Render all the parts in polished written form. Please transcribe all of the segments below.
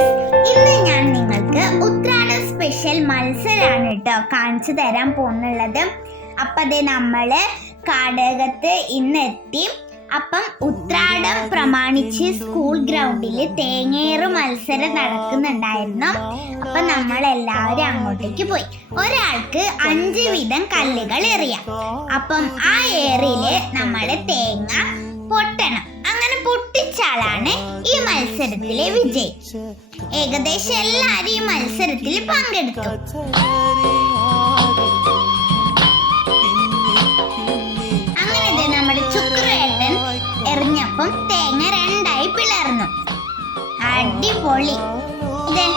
Guys, ഇന്ന് ഞാൻ നിങ്ങൾക്ക് ഉത്രാട സ്പെഷ്യൽ മത്സരമാണ് കേട്ടോ കാണിച്ചു തരാൻ പോകുന്നുള്ളത്. അപ്പം അതേ നമ്മള് കാടകത്ത് ഇന്നെത്തി. അപ്പം ഉത്രാടം പ്രമാണിച്ച് സ്കൂൾ ഗ്രൗണ്ടിൽ തേങ്ങേറ് മത്സരം നടക്കുന്നുണ്ടായിരുന്നു. അപ്പം നമ്മളെല്ലാവരും അങ്ങോട്ടേക്ക് പോയി. ഒരാൾക്ക് 5 വീതം കല്ലുകൾ എറിയാം. അപ്പം ആ ഏറിയില് നമ്മള് തേങ്ങ പൊട്ടണം. അങ്ങനെ പൊട്ടിച്ചാലാണ് ഈ മത്സരത്തിലെ വിജയി. ഏകദേശം എല്ലാരും ഈ മത്സരത്തിൽ പങ്കെടുത്തു. അങ്ങനെ നമ്മുടെ ചുക്രേട്ടൻ എറിഞ്ഞപ്പം തേങ്ങ 2ആയി പിളർന്നു. അടിപൊളി.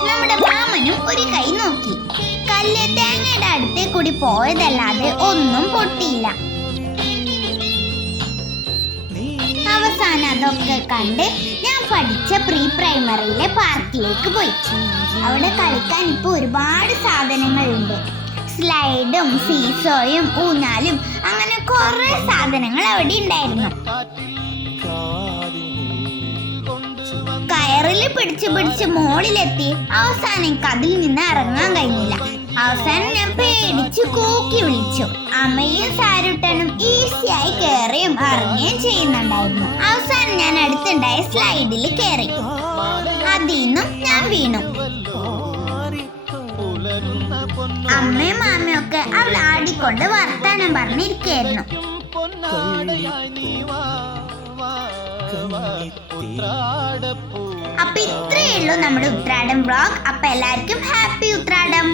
നമ്മുടെ മാമനും ഒരു കൈ നോക്കി. കല്ല് തേങ്ങയുടെ അടുത്തേ കൂടി പോയതല്ലാതെ ഒന്നും പൊട്ടിയില്ല. അവസാനം അതൊക്കെ കണ്ട് ഞാൻ പഠിച്ച പ്രീ പ്രൈമറിയിലെ പാർക്കിലേക്ക് പോയി. അവിടെ കളിക്കാൻ ഇപ്പൊ ഒരുപാട് സാധനങ്ങളുണ്ട്. സ്ലൈഡും സീസോയും ഊഞ്ഞാലും അങ്ങനെ കുറെ സാധനങ്ങൾ അവിടെ ഉണ്ടായിരുന്നു. കയറിൽ പിടിച്ച് മോളിലെത്തി. അവസാനം എനിക്ക് അതിൽ നിന്ന് ഇറങ്ങാൻ കഴിഞ്ഞില്ല. അവസാനം ഞാൻ പേടിച്ച് കൂക്കി വിളിച്ചു. അമ്മയും സാരുട്ടനും ഈസിയായി കയറിയും ഇറങ്ങുകയും ചെയ്യുന്നുണ്ടായിരുന്നു. അവസാനം ഞാൻ അടുത്തുണ്ടായ സ്ലൈഡിൽ കയറി. അതിന്നും ഞാൻ വീണു. അമ്മയും മാമയും ഒക്കെ അവൾ ആടിക്കൊണ്ട് വർത്താനം പറഞ്ഞിരിക്കുകയായിരുന്നു. അപ്പൊ ഇത്രയേ ഉള്ളൂ നമ്മുടെ ഉത്രാടം വ്ളോഗ്. അപ്പൊ എല്ലാവർക്കും ഹാപ്പി ഉത്രാടം.